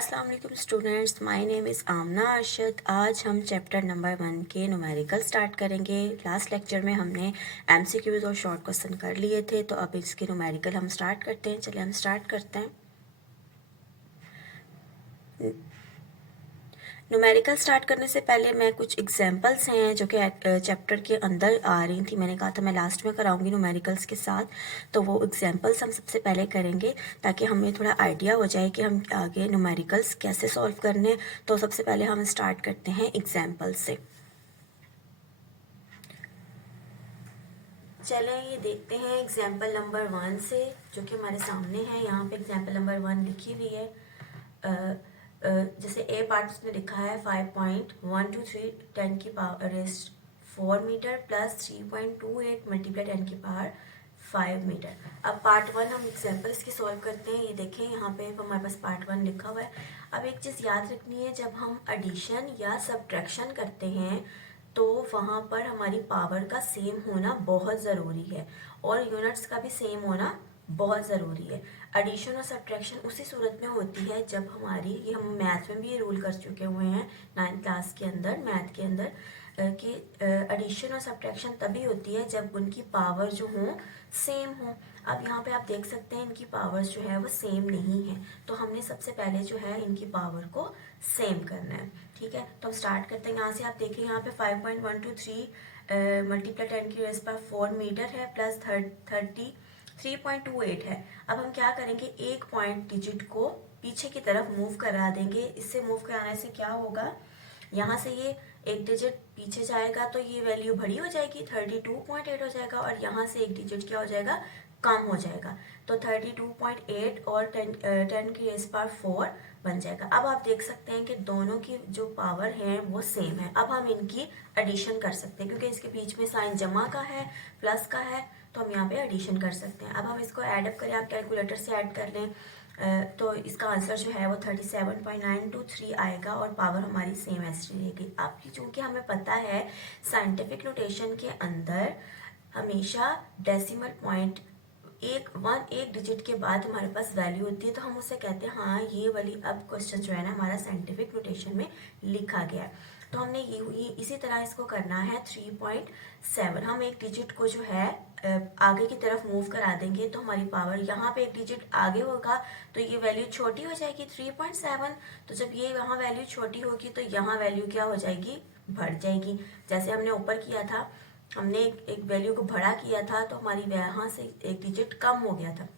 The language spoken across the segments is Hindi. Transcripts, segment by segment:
अस्सलाम वालेकुम स्टूडेंट्स, माय नेम इज़ आमना अरशद। आज हम चैप्टर नंबर 1 के न्यूमेरिकल स्टार्ट करेंगे। लास्ट लेक्चर में हमने एमसीक्यूज़ और शॉर्ट क्वेश्चन कर लिए थे, तो अब इसके न्यूमेरिकल हम स्टार्ट करते हैं। चलिए हम स्टार्ट करते हैं। न्यूमेरिकल स्टार्ट करने से पहले मैं कुछ एग्जांपल्स हैं जो कि चैप्टर के अंदर आ रही थी। मैंने कहा था मैं लास्ट में कराऊंगी न्यूमेरिकल्स के साथ, तो वो एग्जांपल्स हम सबसे पहले करेंगे ताकि हमें थोड़ा आइडिया हो जाए कि हम आगे न्यूमेरिकल्स कैसे सॉल्व करने। तो सबसे पहले हम स्टार्ट करते हैं एग्जाम्पल से। चलें ये देखते हैं एग्जाम्पल नंबर 1 से, जो कि हमारे सामने है। यहाँ पे एग्जाम्पल नंबर 1 लिखी हुई है। जैसे ए पार्ट उसने लिखा है 5.123 10 की power rest 4 metre plus 3.28 multiply 10 की पावर 5 मीटर। अब पार्ट 1 हम एग्जाम्पल इसकी सॉल्व करते हैं। ये देखें यहाँ पे हमारे पास पार्ट 1 लिखा हुआ है। अब एक चीज़ याद रखनी है, जब हम एडिशन या सब्ट्रैक्शन करते हैं तो वहाँ पर हमारी पावर का सेम होना बहुत ज़रूरी है और यूनिट्स का भी सेम होना बहुत ज़रूरी है। एडिशन और सब्ट्रैक्शन उसी सूरत में होती है जब हमारी, ये हम मैथ में भी ये रूल कर चुके हुए हैं 9th क्लास के अंदर, मैथ के अंदर, कि एडिशन और सब्ट्रैक्शन तभी होती है जब उनकी पावर जो हो सेम हो। अब यहाँ पे आप देख सकते हैं इनकी पावर्स जो है वो सेम नहीं है, तो हमने सबसे पहले जो है इनकी पावर को सेम करना है। ठीक है, तो हम स्टार्ट करते हैं। यहाँ से आप देखें, यहाँ पे 5.123 मल्टीप्लाई 10 की रेज पर 4 मीटर है प्लस 3.28 है। अब हम क्या करेंगे, एक पॉइंट डिजिट को पीछे की तरफ मूव करा देंगे। इससे मूव कराने से क्या होगा, यहाँ से ये एक डिजिट पीछे जाएगा तो ये वैल्यू बड़ी हो जाएगी, 32.8 हो जाएगा, और यहाँ से एक डिजिट क्या हो जाएगा, कम हो जाएगा। तो 32.8 और 10 की रेज पावर 4 बन जाएगा। अब आप देख सकते हैं कि दोनों की जो पावर है वो सेम है। अब हम इनकी एडिशन कर सकते हैं क्योंकि इसके बीच में साइन जमा का है, प्लस का है, तो हम यहाँ पे एडिशन कर सकते हैं। अब हम इसको ऐड अप करें, आप कैलकुलेटर से ऐड कर लें, तो इसका आंसर जो है वो 37.923 आएगा और पावर हमारी सेम ऐसी रहेगी। अब चूंकि हमें पता है साइंटिफिक नोटेशन के अंदर हमेशा डेसिमल पॉइंट एक डिजिट के बाद हमारे पास वैल्यू होती है, तो हम उसे कहते हैं हाँ ये वाली, अब क्वेश्चन जो है ना हमारा साइंटिफिक नोटेशन में लिखा गया है। तो हमने ये इसी तरह इसको करना है 3.7। हम एक डिजिट को जो है आगे की तरफ मूव करा देंगे तो हमारी पावर, यहाँ पे एक डिजिट आगे होगा तो ये वैल्यू छोटी हो जाएगी 3.7। तो जब ये यहाँ वैल्यू छोटी होगी तो यहाँ वैल्यू क्या हो जाएगी, बढ़ जाएगी। जैसे हमने ऊपर किया था, हमने एक वैल्यू को बड़ा किया था तो हमारी यहाँ से एक डिजिट कम हो गया था।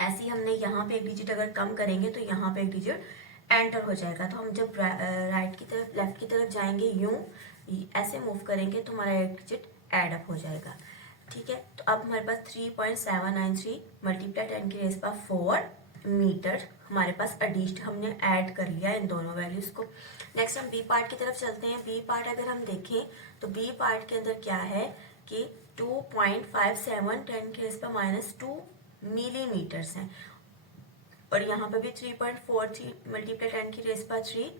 ऐसे ही हमने यहाँ पे एक डिजिट अगर कम करेंगे तो यहाँ पे एक डिजिट एंटर हो जाएगा। तो हम जब राइट की तरफ, लेफ्ट की तरफ जाएंगे, यूं ऐसे मूव करेंगे तो हमारा एक डिजिट एड अप हो जाएगा। ठीक है, तो अब हमारे पास 3.793 मल्टीप्लाई 10 की रेज पावर 4 मीटर हमारे पास एडिशन, हमने ऐड कर लिया इन दोनों वैल्यूज को। नेक्स्ट हम बी पार्ट की तरफ चलते हैं। बी पार्ट अगर हम देखें तो बी पार्ट के अंदर क्या है कि 2.57 10 की रेज पर -2 मिलीमीटर्स हैं, और यहाँ पे भी 3.43 मल्टीप्लाई 10 की रेज पर 3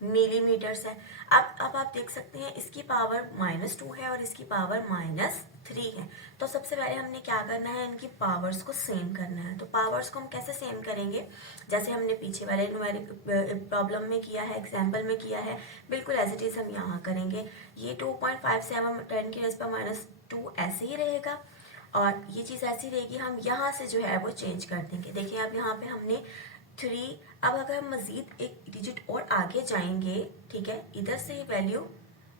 मिलीमीटर्स है। अब आप देख सकते हैं इसकी पावर -2 है और इसकी पावर -3 है। तो सबसे पहले हमने क्या करना है, इनकी पावर्स को सेम करना है। तो पावर्स को हम कैसे सेम करेंगे, जैसे हमने पीछे वाले न्यूमेरिक प्रॉब्लम में किया है, एग्जाम्पल में किया है, बिल्कुल एज इट इज हम यहाँ करेंगे। ये 2.57 10 की रेज पर -2 ऐसे ही रहेगा और ये चीज़ ऐसी रहेगी। हम यहाँ से जो है वो चेंज कर देंगे। देखिए अब यहाँ पे हमने 3, अब अगर हम मजीद एक डिजिट और आगे जाएंगे, ठीक है, इधर से वैल्यू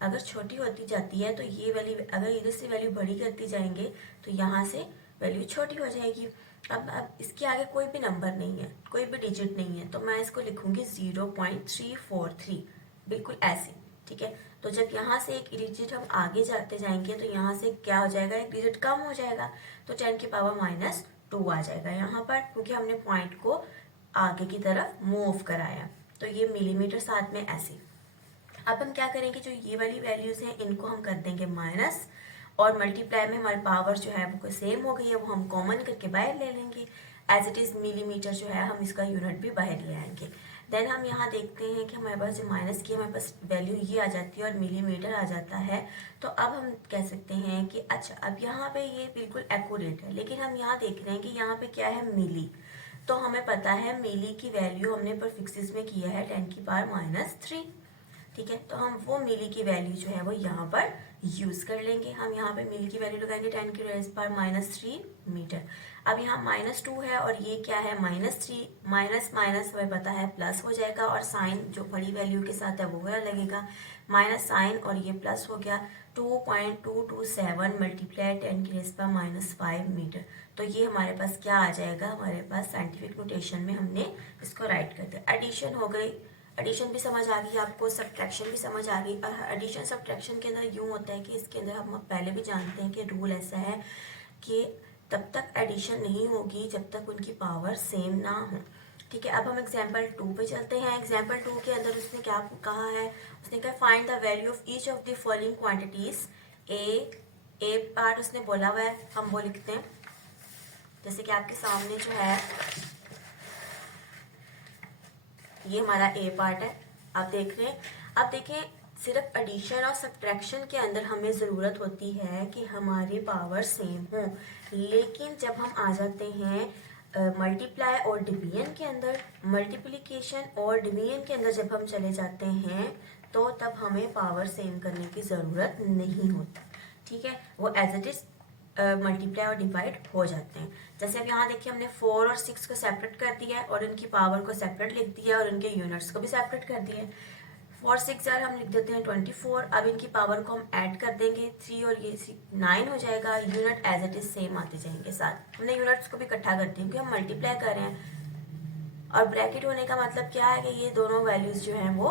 अगर छोटी होती जाती है तो ये वैल्यू, अगर इधर से वैल्यू बड़ी करती जाएंगे तो यहाँ से वैल्यू छोटी हो जाएगी। अब इसके आगे कोई भी नंबर नहीं है, कोई भी डिजिट नहीं है, तो मैं इसको लिखूंगी 0.343, बिल्कुल ऐसे। ठीक है, तो जब यहाँ से एक डिजिट हम आगे जाते जाएंगे तो यहाँ से क्या हो जाएगा, एक डिजिट कम हो जाएगा, तो 10 की पावर -2 आ जाएगा यहाँ पर, क्योंकि हमने पॉइंट को आगे की तरफ मूव कराया। तो ये मिलीमीटर साथ में ऐसे। अब हम क्या करेंगे, जो ये वाली वैल्यूज हैं इनको हम कर देंगे माइनस, और मल्टीप्लाई में हमारी पावर जो है वो सेम हो गई है, वो हम कॉमन करके बाहर ले लेंगे। एज इट इज मिलीमीटर जो है हम इसका यूनिट भी बाहर ले आएंगे। देन हम यहाँ देखते हैं कि हमारे पास जो माइनस की हमारे पास वैल्यू ये आ जाती है और मिलीमीटर आ जाता है। तो अब हम कह सकते हैं कि अच्छा अब यहाँ पे ये बिल्कुल एक्यूरेट है, लेकिन हम यहाँ देख रहे हैं कि यहाँ पे क्या है, मिली। तो हमें पता है मिली की वैल्यू हमने प्रीफिक्सेस में किया है 10⁻³ ठीक है। तो हम वो मिली की वैल्यू जो है वो यहाँ पर यूज कर लेंगे। हम यहाँ पे मिली की वैल्यू लगाएंगे 10⁻³ मीटर। अब यहाँ -2 है और ये क्या है -3, माइनस माइनस हमें पता है प्लस हो जाएगा और साइन जो बड़ी वैल्यू के साथ है वो लगेगा, माइनस साइन और ये प्लस हो गया। 2.227 मल्टीप्लाई 10⁻⁻5 मीटर। तो ये हमारे पास क्या आ जाएगा, हमारे पास साइंटिफिक नोटेशन में हमने इसको राइट कर दिया। एडिशन हो गई, एडिशन भी समझ आ गई आपको, सब्ट्रैक्शन भी समझ आ गई। और एडिशन सब्ट्रैक्शन के अंदर यूँ होता है कि इसके अंदर हम पहले भी जानते हैं कि रूल ऐसा है कि तब तक एडिशन नहीं होगी जब तक उनकी पावर सेम ना हो, ठीक है। अब हम एग्जाम्पल 2 पे चलते हैं। एग्जाम्पल 2 के अंदर उसने क्या कहा है, उसने कहा find the value of each of the following quantities. A part उसने बोला हुआ है, हम वो लिखते हैं जैसे कि आपके सामने जो है ये हमारा ए पार्ट है, आप देख रहे हैं। अब देखिए सिर्फ एडिशन और सब्ट्रैक्शन के अंदर हमें ज़रूरत होती है कि हमारी पावर सेम हो, लेकिन जब हम आ जाते हैं मल्टीप्लाई और डिवीजन के अंदर, मल्टीप्लिकेशन और डिवीजन के अंदर जब हम चले जाते हैं तो तब हमें पावर सेम करने की ज़रूरत नहीं होती, ठीक है। वो एज इट इज़ मल्टीप्लाई और डिवाइड हो जाते हैं। जैसे अब यहाँ देखिए हमने 4 और 6 को सेपरेट कर दिया है और इनकी पावर को सेपरेट लिख दिया है और इनके यूनिट्स को भी सेपरेट कर दिया है। 4 6 जार हम लिख देते हैं 24। अब इनकी पावर को हम ऐड कर देंगे 3 और ये 9 हो जाएगा। Unit as it is same आते जाएंगे साथ। हमने यूनिट्स को भी इकट्ठा कर दिया क्योंकि हम मल्टीप्लाई कर रहे हैं और ब्रैकेट होने का मतलब क्या है कि ये दोनों वैल्यूज जो हैं वो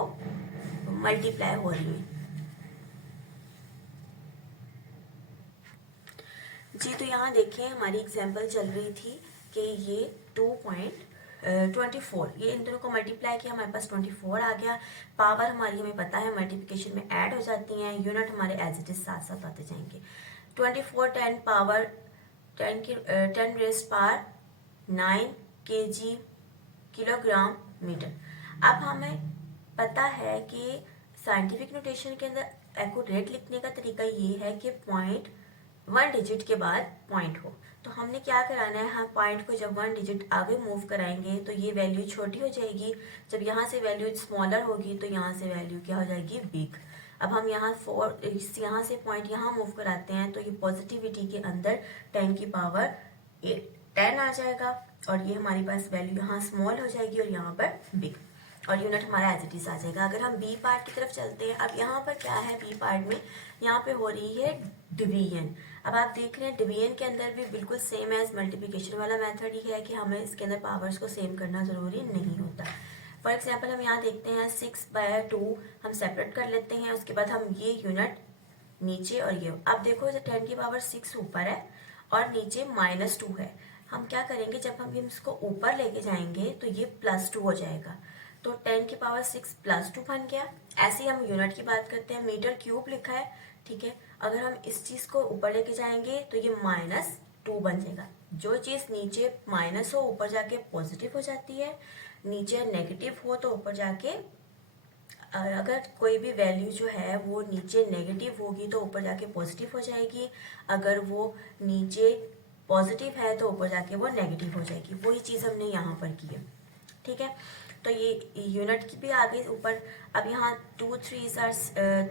मल्टीप्लाई हो रही हैं। जी तो यहाँ देखिए हमारी एग्जाम्पल चल रही थी कि ये 2.24 ये इन दोनों को मल्टीप्लाई किया, हमारे पास 24 आ गया। पावर हमारी हमें पता है मल्टीप्लिकेशन में ऐड हो जाती हैं, यूनिट हमारे एज इट इज साथ साथ आते जाएंगे। 24 10 power 10 raised power 9 kg kilogram metre. अब हमें पता है कि साइंटिफिक नोटेशन के अंदर एक्यूरेट लिखने का तरीका ये है कि पॉइंट 1 डिजिट के बाद पॉइंट हो। तो हमने क्या कराना है, हम पॉइंट को जब 1 डिजिट आगे मूव कराएंगे तो ये वैल्यू छोटी हो जाएगी। जब यहाँ से वैल्यू स्मॉलर होगी तो यहाँ से वैल्यू क्या हो जाएगी, बिग। अब हम यहाँ यहाँ से पॉइंट यहाँ मूव कराते हैं तो ये पॉजिटिविटी के अंदर 10 की पावर 10 आ जाएगा और ये हमारे पास वैल्यू यहाँ स्मॉल हो जाएगी और यहाँ पर बिग और यूनिट हमारा एज इट इज आ जाएगा। अगर हम बी पार्ट की तरफ चलते हैं, अब यहाँ पर क्या है बी पार्ट में, यहाँ पे हो रही है डिवीजन। अब आप देख रहे हैं डिवीजन के अंदर भी बिल्कुल सेम एज मल्टीप्लिकेशन वाला मेथड ही है कि हमें इसके अंदर पावर्स को सेम करना ज़रूरी नहीं होता। फॉर एग्जांपल हम यहाँ देखते हैं 6/2 हम सेपरेट कर लेते हैं, उसके बाद हम ये यूनिट नीचे और ये, अब देखो 10 की पावर 6 ऊपर है और नीचे -2 है। हम क्या करेंगे, जब हम इसको ऊपर लेके जाएंगे तो ये +2 हो जाएगा, तो 10 की पावर 6 +2 बन गया। ऐसे ही हम यूनिट की बात करते हैं, मीटर क्यूब लिखा है, ठीक है। अगर हम इस चीज़ को ऊपर लेके जाएंगे तो ये -2 बन जाएगा। जो चीज़ नीचे माइनस हो ऊपर जाके पॉजिटिव हो जाती है, नीचे नेगेटिव हो तो ऊपर जाके, अगर कोई भी वैल्यू जो है वो नीचे नेगेटिव होगी तो ऊपर जाके पॉजिटिव हो जाएगी, अगर वो नीचे पॉजिटिव है तो ऊपर जाके वो नेगेटिव हो जाएगी। वही चीज़ हमने यहाँ पर की है, ठीक है। तो ये यूनिट की भी आ गई ऊपर। अब यहाँ 2 3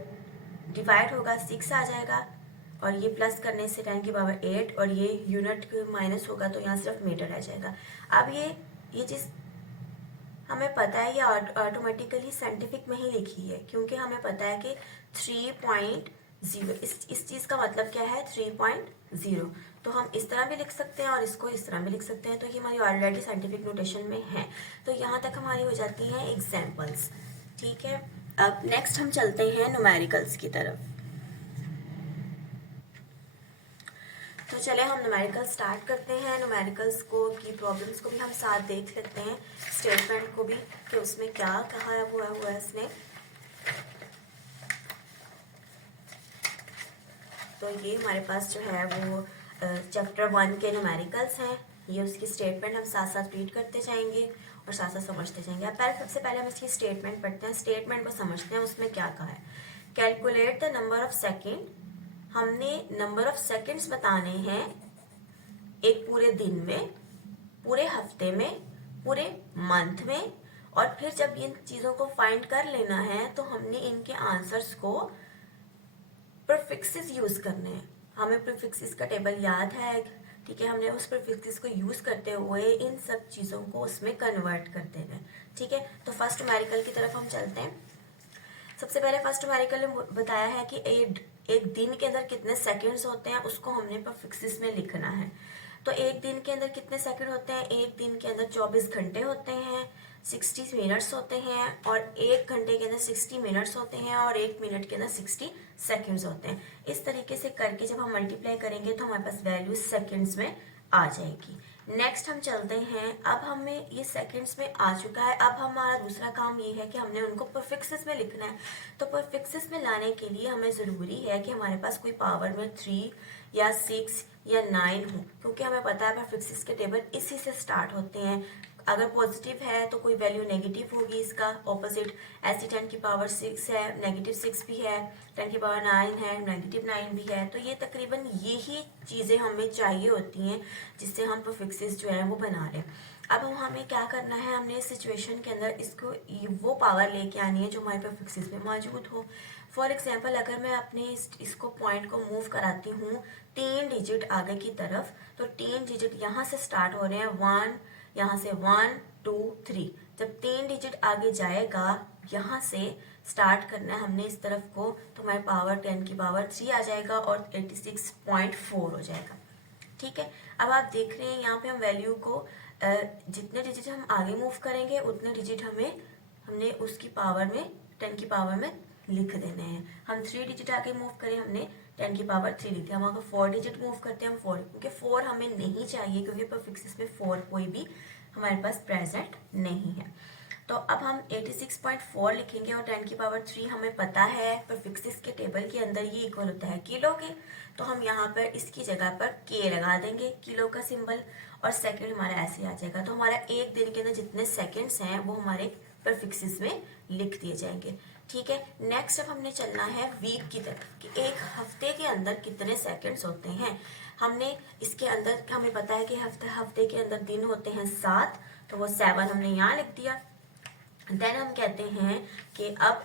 डिवाइड होगा 6 आ जाएगा और ये प्लस करने से 10 की पावर 8 और ये यूनिट माइनस होगा तो यहाँ सिर्फ मीटर रह जाएगा। अब ये चीज़ हमें पता है, ये ऑटोमेटिकली साइंटिफिक में ही लिखी है क्योंकि हमें पता है कि 3.0 इस चीज़ का मतलब क्या है 3.0। तो हम इस तरह भी लिख सकते हैं और इसको इस तरह भी लिख सकते हैं, तो ये हमारी ऑलरेडी साइंटिफिक नोटेशन में है। तो यहाँ तक हमारी हो जाती हैं एग्जाम्पल्स, ठीक है। अब नेक्स्ट हम चलते हैं न्यूमेरिकल्स की तरफ। तो चले हम न्यूमेरिकल स्टार्ट करते हैं। न्यूमेरिकल्स को की प्रॉब्लम्स को भी हम साथ देख लेते हैं, स्टेटमेंट को भी कि उसमें क्या कहा हुआ है इसने। तो ये हमारे पास जो है वो चैप्टर 1 के न्यूमेरिकल्स हैं। ये उसकी स्टेटमेंट हम साथ साथ रीड करते जाएंगे और साथ साथ समझते जाएंगे। अब सबसे पहले हम इसकी स्टेटमेंट पढ़ते हैं, स्टेटमेंट को समझते हैं उसमें क्या कहा है। Calculate the number of second, हमने नंबर ऑफ सेकेंड्स बताने हैं एक पूरे दिन में, पूरे हफ्ते में पूरे मंथ में, और फिर जब इन चीज़ों को फाइंड कर लेना है तो हमने इनके आंसर्स को प्रीफिक्सेस यूज करने हैं। हमें प्रीफिक्सेस का टेबल याद है, ठीक है, हमने उस प्रीफिक्सेस को यूज करते हुए इन सब चीज़ों को उसमें कन्वर्ट कर देना है। ठीक है, तो फर्स्ट न्यूमेरिकल की तरफ हम चलते हैं। सबसे पहले फर्स्ट न्यूमेरिकल ने बताया है कि एक दिन के अंदर कितने सेकंड्स होते हैं, उसको हमने प्रीफिक्सेस में लिखना है। तो एक दिन के अंदर कितने सेकंड होते हैं, एक दिन के अंदर 24 घंटे होते हैं, 60 मिनट्स होते हैं, और एक घंटे के अंदर 60 मिनट्स होते हैं, और एक मिनट के अंदर 60 सेकंड्स होते हैं। इस तरीके से करके जब हम मल्टीप्लाई करेंगे तो हमारे पास वैल्यू सेकंड्स में आ जाएगी। नेक्स्ट हम चलते हैं, अब हमें ये सेकंड्स में आ चुका है, अब हमारा दूसरा काम ये है कि हमने उनको प्रीफिक्सेस में लिखना है। तो प्रीफिक्सेस में लाने के लिए हमें ज़रूरी है कि हमारे पास कोई पावर में 3 या 6 या 9 हो, क्योंकि हमें पता है प्रीफिक्सेस के टेबल इसी से स्टार्ट होते हैं। अगर पॉजिटिव है तो कोई वैल्यू नेगेटिव होगी, इसका ऑपोजिट। ऐसे 10 की पावर 6 है, नेगेटिव 6 भी है, 10 की पावर 9 है, नेगेटिव 9 भी है। तो ये तकरीबन यही चीज़ें हमें चाहिए होती हैं जिससे हम प्रीफिक्सेस जो है वो बना लें। अब हमें क्या करना है, हमने इस सिचुएशन के अंदर इसको वो पावर लेके आनी है जो हमारे प्रीफिक्सेस में मौजूद हो। फॉर एग्जाम्पल, अगर मैं अपने इसको पॉइंट को मूव कराती हूँ 3 डिजिट आगे की तरफ, तो 3 डिजिट यहाँ से स्टार्ट हो रहे हैं, 1, यहाँ से 1 2 3। जब 3 डिजिट आगे जाएगा, यहाँ से स्टार्ट करना है हमने इस तरफ को, तो हमारे पावर 10 की पावर 3 आ जाएगा और 86.4 हो जाएगा। ठीक है, अब आप देख रहे हैं यहाँ पे हम वैल्यू को जितने डिजिट हम आगे मूव करेंगे उतने डिजिट हमने उसकी पावर में 10 की पावर में लिख देने हैं। हम 3 डिजिट आगे मूव करें, हमने 10 की पावर 3 लिख दिया। हम अगर 4 डिजिट मूव करते हैं, हम 4, क्योंकि 4 हमें नहीं चाहिए, क्योंकि प्रीफिक्सेस में 4 कोई भी हमारे पास प्रेजेंट नहीं है। तो अब हम 86.4 लिखेंगे, और 10 की पावर 3 हमें पता है प्रीफिक्सेस के टेबल के अंदर ये इक्वल होता है किलो के। तो हम यहाँ पर इसकी जगह पर के लगा देंगे, किलो का सिंबल, और सेकंड हमारा ऐसे आ जाएगा। तो हमारा एक दिन के अंदर जितने सेकंड्स हैं वो हमारे प्रीफिक्सेस में लिख दिए जाएंगे। ठीक है, नेक्स्ट अब हमने चलना है वीक की तरफ, कि एक हफ्ते के अंदर कितने सेकंड्स होते हैं। हमने इसके अंदर हमें पता है कि हफ्ते के अंदर दिन होते हैं 7, तो वो 7 हमने यहाँ लिख दिया। देन हम कहते हैं कि अब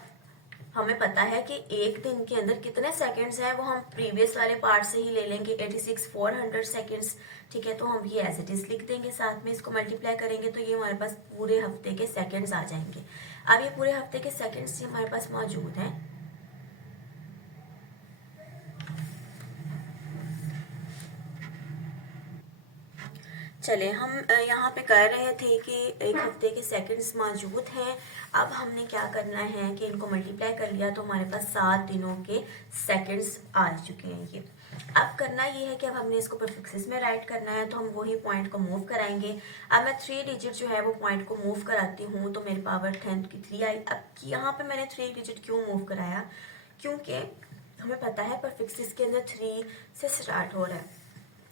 हमें पता है कि एक दिन के अंदर कितने सेकंड्स हैं, वो हम प्रीवियस वाले पार्ट से ही ले लेंगे, 86,400 सेकंड्स। ठीक है, तो हम ये एज इट इज लिख देंगे, साथ में इसको मल्टीप्लाई करेंगे तो ये हमारे पास पूरे हफ्ते के सेकंड्स आ जाएंगे। अब ये पूरे हफ्ते के सेकंड्स हमारे पास मौजूद हैं। चले, हम यहाँ पे कर रहे थे कि एक हफ्ते के सेकंड्स मौजूद हैं। अब हमने क्या करना है कि इनको मल्टीप्लाई कर लिया तो हमारे पास 7 दिनों के सेकंड्स आ चुके हैं ये। अब करना ये है कि अब हमने इसको प्रीफिक्सेस में राइट करना है, तो हम वही पॉइंट को मूव कराएंगे। अब मैं 3 डिजिट जो है वो पॉइंट को मूव कराती हूँ, तो मेरी पावर 10 की 3 आई। अब यहाँ पे मैंने 3 डिजिट क्यों मूव कराया, क्योंकि हमें पता है प्रीफिक्सेस के अंदर 3 से स्टार्ट हो रहा है।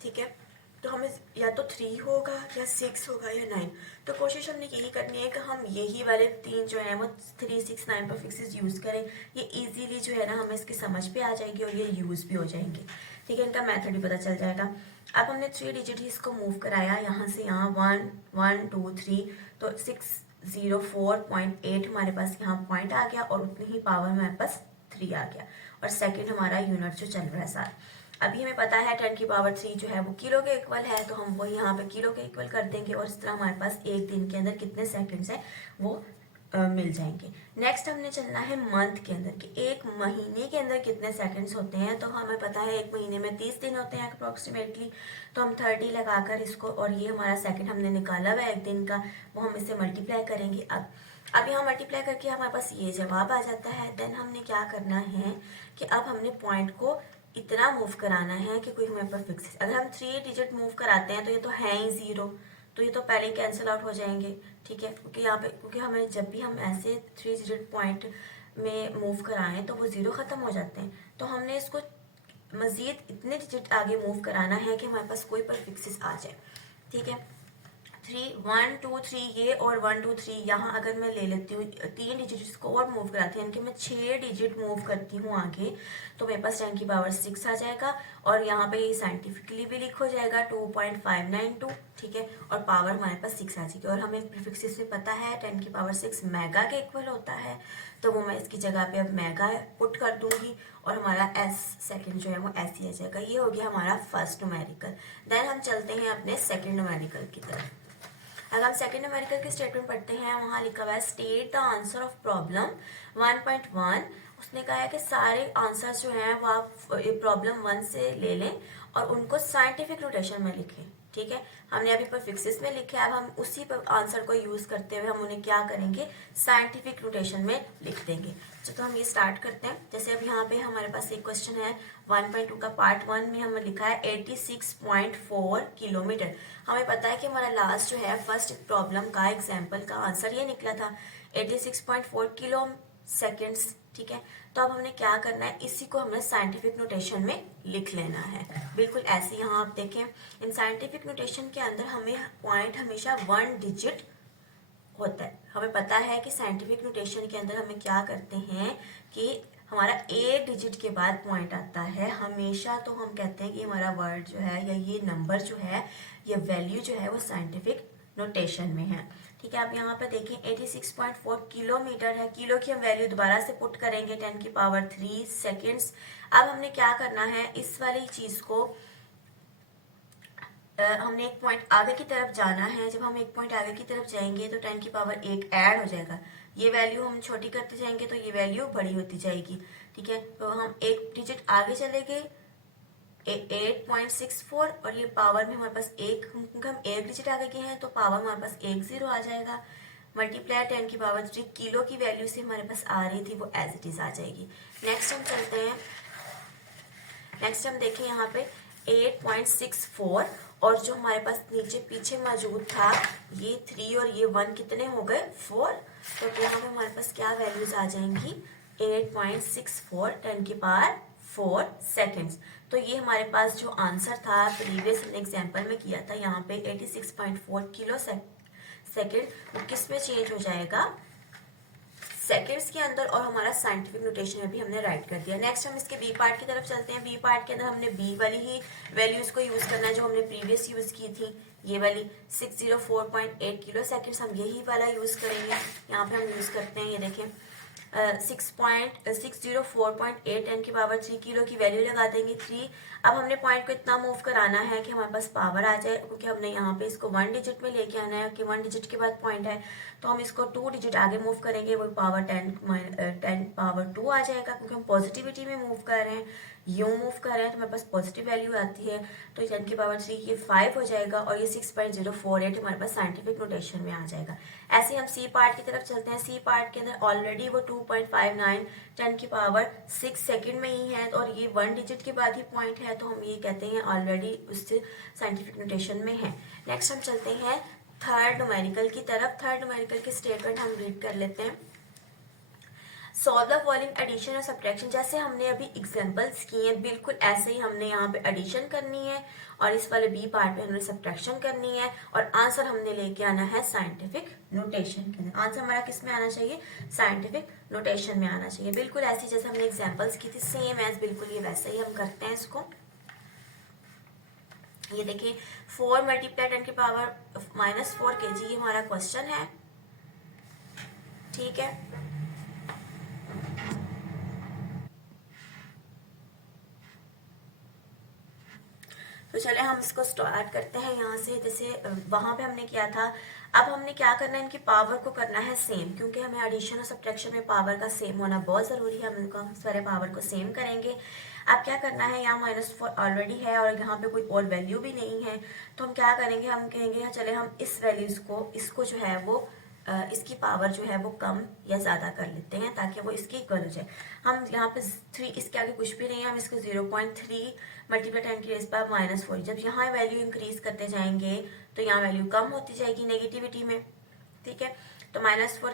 ठीक है, तो हमें या तो 3 होगा या 6 होगा या 9। तो कोशिश हमने यही करनी है कि हम यही वाले 3 जो है वो 3, 6, 9 प्रीफिक्सेस यूज़ करें। ये इजीली जो है ना हमें इसकी समझ पे आ जाएगी और ये यूज़ भी हो जाएंगे। ठीक है, इनका मेथड भी पता चल जाएगा। अब हमने 3 डिजिट ही इसको मूव कराया, यहाँ से यहाँ 1, 1, 2, 3, तो 604.8 हमारे पास यहाँ पॉइंट आ गया, और उतनी ही पावर हमारे पास 3 आ गया, और सेकेंड हमारा यूनिट जो चल रहा है साथ। अभी हमें पता है 10 की पावर 3 जो है वो किलो के इक्वल है, तो हम वही यहाँ पे किलो के इक्वल कर देंगे, और इस तरह हमारे पास एक दिन के अंदर कितने सेकंड्स हैं वो मिल जाएंगे। नेक्स्ट हमने चलना है मंथ के अंदर, कि एक महीने के अंदर कितने सेकंड्स होते हैं। तो हमें पता है एक महीने में 30 दिन होते हैं अप्रोक्सीमेटली, तो हम 30 लगाकर इसको, और ये हमारा सेकंड हमने निकाला हुआ है एक दिन का, वो हम इसे मल्टीप्लाई करेंगे। अब यहाँ मल्टीप्लाई करके हमारे पास ये जवाब आ जाता है। देन हमने क्या करना है कि अब हमने पॉइंट को इतना मूव कराना है कि कोई हमें प्रीफिक्सेस, अगर हम 3 डिजिट मूव कराते हैं तो ये तो है ही 0, तो ये तो पहले कैंसिल आउट हो जाएंगे। ठीक है, क्योंकि यहाँ पे क्योंकि हमें जब भी हम ऐसे 3 डिजिट पॉइंट में मूव कराएं तो वो 0 ख़त्म हो जाते हैं। तो हमने इसको मज़ीद इतने डिजिट आगे मूव कराना है कि हमारे पास कोई प्रीफिक्सेस आ जाए। ठीक है, 3 1 2 3 ये और 1 2 3 यहाँ अगर मैं ले लेती हूँ 3 डिजिट इसको और मूव कराती हूँ, यानी कि मैं 6 डिजिट मूव करती हूँ आगे, तो मेरे पास 10 की पावर 6 आ जाएगा। और यहाँ पे ये साइंटिफिकली भी लिखा हो जाएगा 2.592, ठीक है, और पावर हमारे पास 6 आ जाएगी। और हमें प्रीफिक्स से पता है 10 की पावर 6 मेगा के इक्वल होता है, तो वो मैं इसकी जगह पे अब मेगा पुट कर दूंगी और हमारा एस सेकंड जो है वो ऐसे ही आ जाएगा। ये हो गया हमारा फर्स्ट न्यूमेरिकल। देन हम चलते हैं अपने सेकंड न्यूमेरिकल की तरफ। अगर हम सेकंड न्यूमेरिकल की स्टेटमेंट पढ़ते हैं, वहां लिखा हुआ है state the answer of problem 1.1। उसने कहा है कि सारे आंसर्स जो हैं वो आप प्रॉब्लम 1 से ले लें और उनको साइंटिफिक नोटेशन में लिखें, ठीक है। हमने अभी प्रीफिक्सेस में लिखे, अब हम उसी पर आंसर को यूज करते हुए हम उन्हें क्या करेंगे, साइंटिफिक नोटेशन में लिख देंगे। तो हम ये स्टार्ट करते हैं। जैसे अब यहाँ पे हमारे पास एक क्वेश्चन है 1.2 का पार्ट 1 में हमें लिखा है 86.4 किलोमीटर। हमें पता है कि हमारा लास्ट जो है फर्स्ट प्रॉब्लम का एग्जाम्पल का आंसर ये निकला था 86.4 किलो सेकेंड्स, ठीक है। तो अब हमने क्या करना है, इसी को हमने साइंटिफिक नोटेशन में लिख लेना है, बिल्कुल ऐसे। यहाँ आप देखें इन साइंटिफिक नोटेशन के अंदर हमें पॉइंट हमेशा 1 डिजिट होता है। हमें पता है कि साइंटिफिक नोटेशन के अंदर हमें क्या करते हैं कि हमारा 8 डिजिट के बाद पॉइंट आता है हमेशा। तो हम कहते हैं कि हमारा वर्ड जो है या ये नंबर जो है, ये वैल्यू जो है वो साइंटिफिक नोटेशन में है, ठीक है। आप यहाँ पे देखें 86.4 किलोमीटर है, किलो की हम वैल्यू दोबारा से पुट करेंगे 10 की पावर 3 सेकेंड्स। अब हमने क्या करना है, इस वाली चीज को हमने एक पॉइंट आगे की तरफ जाना है। जब हम एक पॉइंट आगे की तरफ जाएंगे तो 10 की पावर 1 ऐड हो जाएगा, ये वैल्यू हम छोटी करते जाएंगे तो ये वैल्यू बड़ी होती जाएगी, ठीक है। तो हम एक डिजिट आगे चले गए 8.64 और ये पावर में हमारे पास हम एक डिजिट आगे गए हैं तो पावर हमारे पास 10 आ जाएगा। मल्टीप्लाई 10 की पावर 3 किलो की वैल्यू से हमारे पास आ रही थी वो एज इट इज आ जाएगी। नेक्स्ट हम चलते हैं, नेक्स्ट हम देखें यहाँ पे 8.64 और जो हमारे पास नीचे पीछे मौजूद था ये 3 और ये 1 कितने हो गए 4। तो यहाँ पे हमारे पास क्या वैल्यूज आ जाएंगी 8.64 10 की पावर 4 सेकेंड्स। तो ये हमारे पास जो आंसर था प्रीवियस एग्जाम्पल में किया था यहाँ पे 86.4 किलो सेकेंड, वो किस में चेंज हो जाएगा सेकेंड्स के अंदर, और हमारा साइंटिफिक नोटेशन में भी हमने राइट कर दिया। नेक्स्ट हम इसके बी पार्ट की तरफ चलते हैं। बी पार्ट के अंदर हमने बी वाली ही वैल्यूज को यूज करना है जो हमने प्रीवियस यूज की थी, ये वाली 604.8 किलो सेकेंड्स, हम यही वाला यूज करेंगे। यहाँ पे हम यूज करते हैं, ये देखें 604.8 10 की पावर 3 किलो की वैल्यू लगा देंगे 3। अब हमने पॉइंट को इतना मूव कराना है कि हमारे पास पावर आ जाए, क्योंकि हमने यहाँ पे इसको 1 डिजिट में लेके आना है कि 1 डिजिट के बाद पॉइंट है, तो हम इसको 2 डिजिट आगे मूव करेंगे, वो पावर 10 पावर 2 आ जाएगा, क्योंकि हम पॉजिटिविटी में मूव कर रहे हैं, यूं मूव कर रहे हैं तो हमारे पास पॉजिटिव वैल्यू आती है। तो 10 की पावर 3 ये 5 हो जाएगा और ये 6.048 हमारे पास साइंटिफिक नोटेशन में आ जाएगा। ऐसे हम सी पार्ट की तरफ चलते हैं। सी पार्ट के अंदर ऑलरेडी वो 2.59 10 की पावर 6 सेकेंड में ही है और ये 1 डिजिट के बाद ही पॉइंट है, तो हम ये कहते हैं ऑलरेडी उससे साइंटिफिक नोटेशन में है। नेक्स्ट हम चलते हैं थर्ड न्यूमेरिकल की तरफ। थर्ड न्यूमेरिकल की स्टेटमेंट हम रीड कर लेते हैं। सॉल्व द फॉलोइंग एडिशन और सब्ट्रैक्शन, जैसे हमने अभी एग्जांपल्स किए हैं बिल्कुल ऐसे ही हमने यहाँ पे एडिशन करनी है और इस वाले बी पार्ट में हमने सब्ट्रैक्शन करनी है और आंसर हमने लेके आना है साइंटिफिक नोटेशन के अंदर। आंसर हमारा किस में आना चाहिए, साइंटिफिक नोटेशन में आना चाहिए, बिल्कुल ऐसी जैसे हमने एग्जाम्पल्स की थी सेम एज बिल्कुल ये वैसे ही हम करते हैं इसको। ये देखिए 4 मल्टीप्लाई 10 की पावर -4 kg ये हमारा क्वेश्चन है, ठीक है। तो चले हम इसको स्टार्ट करते हैं यहाँ से, जैसे वहां पे हमने किया था। अब हमने क्या करना है, इनकी पावर को करना है सेम, क्योंकि हमें एडिशन और सब्ट्रैक्शन में पावर का सेम होना बहुत जरूरी है। हम इनको सारे पावर को सेम करेंगे। अब क्या करना है, यहाँ -4 ऑलरेडी है और यहाँ पे कोई और वैल्यू भी नहीं है, तो हम क्या करेंगे, हम कहेंगे चले हम इस वैल्यूज को, इसको जो है वो इसकी पावर जो है वो कम या ज्यादा कर लेते हैं ताकि वो इसकी इक्वल हो जाए। हम यहाँ पे 3 इसके आगे कुछ भी नहीं है, हम इसको 0.3 मल्टीप्लाई 10 की रेज़ पावर -4, जब यहाँ वैल्यू इंक्रीज करते जाएंगे तो यहाँ वैल्यू कम होती जाएगी नेगेटिविटी में, ठीक है। तो -4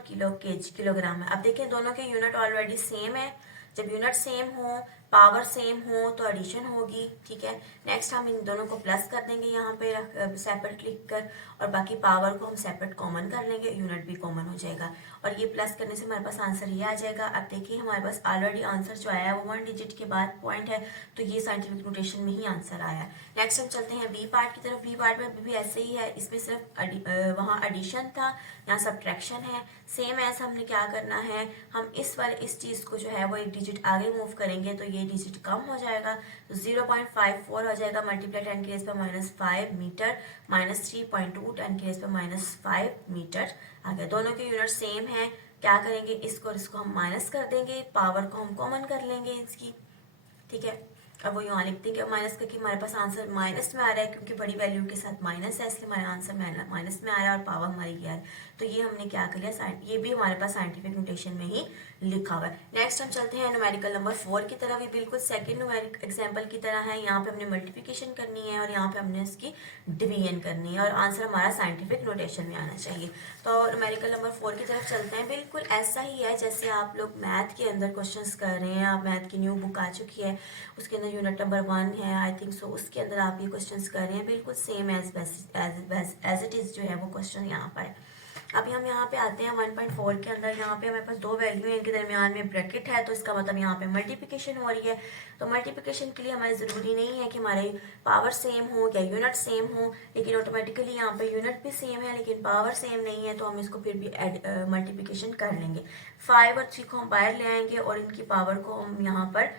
किलोग्राम है। अब देखें दोनों के यूनिट ऑलरेडी सेम है, जब यूनिट सेम हो पावर सेम हो तो एडिशन होगी, ठीक है। नेक्स्ट हम इन दोनों को प्लस कर देंगे यहाँ पे सेपरेट लिख कर, और बाकी पावर को हम सेपरेट कॉमन कर लेंगे, यूनिट भी कॉमन हो जाएगा, और ये प्लस करने से हमारे पास आंसर ये आ जाएगा। अब देखिए हमारे पास ऑलरेडी आंसर जो आया है वो 1 डिजिट के बाद पॉइंट है, तो ये साइंटिफिक नोटेशन में ही आंसर आया। नेक्स्ट हम चलते हैं बी पार्ट की तरफ। बी पार्ट में भी ऐसे ही है, इसमें सिर्फ वहाँ एडिशन था, यहाँ सब्ट्रैक्शन है। सेम ऐसा हमने क्या करना है, हम इस चीज़ को जो है वो एक डिजिट आगे मूव करेंगे तो ये डिजिट कम हो जाएगा, तो 0.54 हो जाएगा, मल्टीप्लाई 10 की रेज़ पर -5 मीटर, -3.2 10 की रेज़ पर -5 मीटर आ गया। दोनों के यूनिट सेम है, क्या करेंगे, इसको हम माइनस कर देंगे, पावर को हम कॉमन कर लेंगे इसकी, ठीक है। अब वो यहाँ लिखते हैं कि माइनस करके हमारे पास आंसर माइनस में आ रहा है, क्योंकि बड़ी वैल्यू के साथ माइनस है, इसलिए हमारा आंसर माइनस में आ रहा है और पावर हमारी ये है। तो ये हमने क्या कर लिया, ये भी हमारे पास साइंटिफिक नोटेशन में ही लिखा हुआ है। नेक्स्ट हम चलते हैं न्यूमेरिकल नंबर 4 की तरफ। ये बिल्कुल सेकंड न्यूमेरिक एग्जांपल की तरह है। यहाँ पे हमने मल्टीप्लिकेशन करनी है और यहाँ पे हमने इसकी डिवीजन करनी है, और आंसर हमारा साइंटिफिक नोटेशन में आना चाहिए। तो न्यूमेरिकल नंबर 4 की तरफ चलते हैं। बिल्कुल ऐसा ही है जैसे आप लोग मैथ के अंदर क्वेश्चंस कर रहे हैं। आप मैथ की न्यू बुक आ चुकी है, उसके अंदर यूनिट नंबर 1 है आई थिंक सो, उसके अंदर आप ये क्वेश्चंस कर रहे हैं, बिल्कुल सेम एज इट इज जो है वो क्वेश्चन यहाँ पर है। अभी हम यहाँ पे आते हैं 1.4 के अंदर। यहाँ पे हमारे पास दो वैल्यू है, इनके दरमियान में ब्रैकेट है, तो इसका मतलब यहाँ पे मल्टीप्लिकेशन हो रही है। तो मल्टीप्लिकेशन के लिए हमारे ज़रूरी नहीं है कि हमारे पावर सेम हो या यूनिट सेम हो, लेकिन ऑटोमेटिकली यहाँ पे यूनिट भी सेम है लेकिन पावर सेम नहीं है, तो हम इसको फिर भी मल्टीप्लिकेशन कर लेंगे। 5 और 3 को हम बाहर ले आएंगे और इनकी पावर को हम यहाँ पर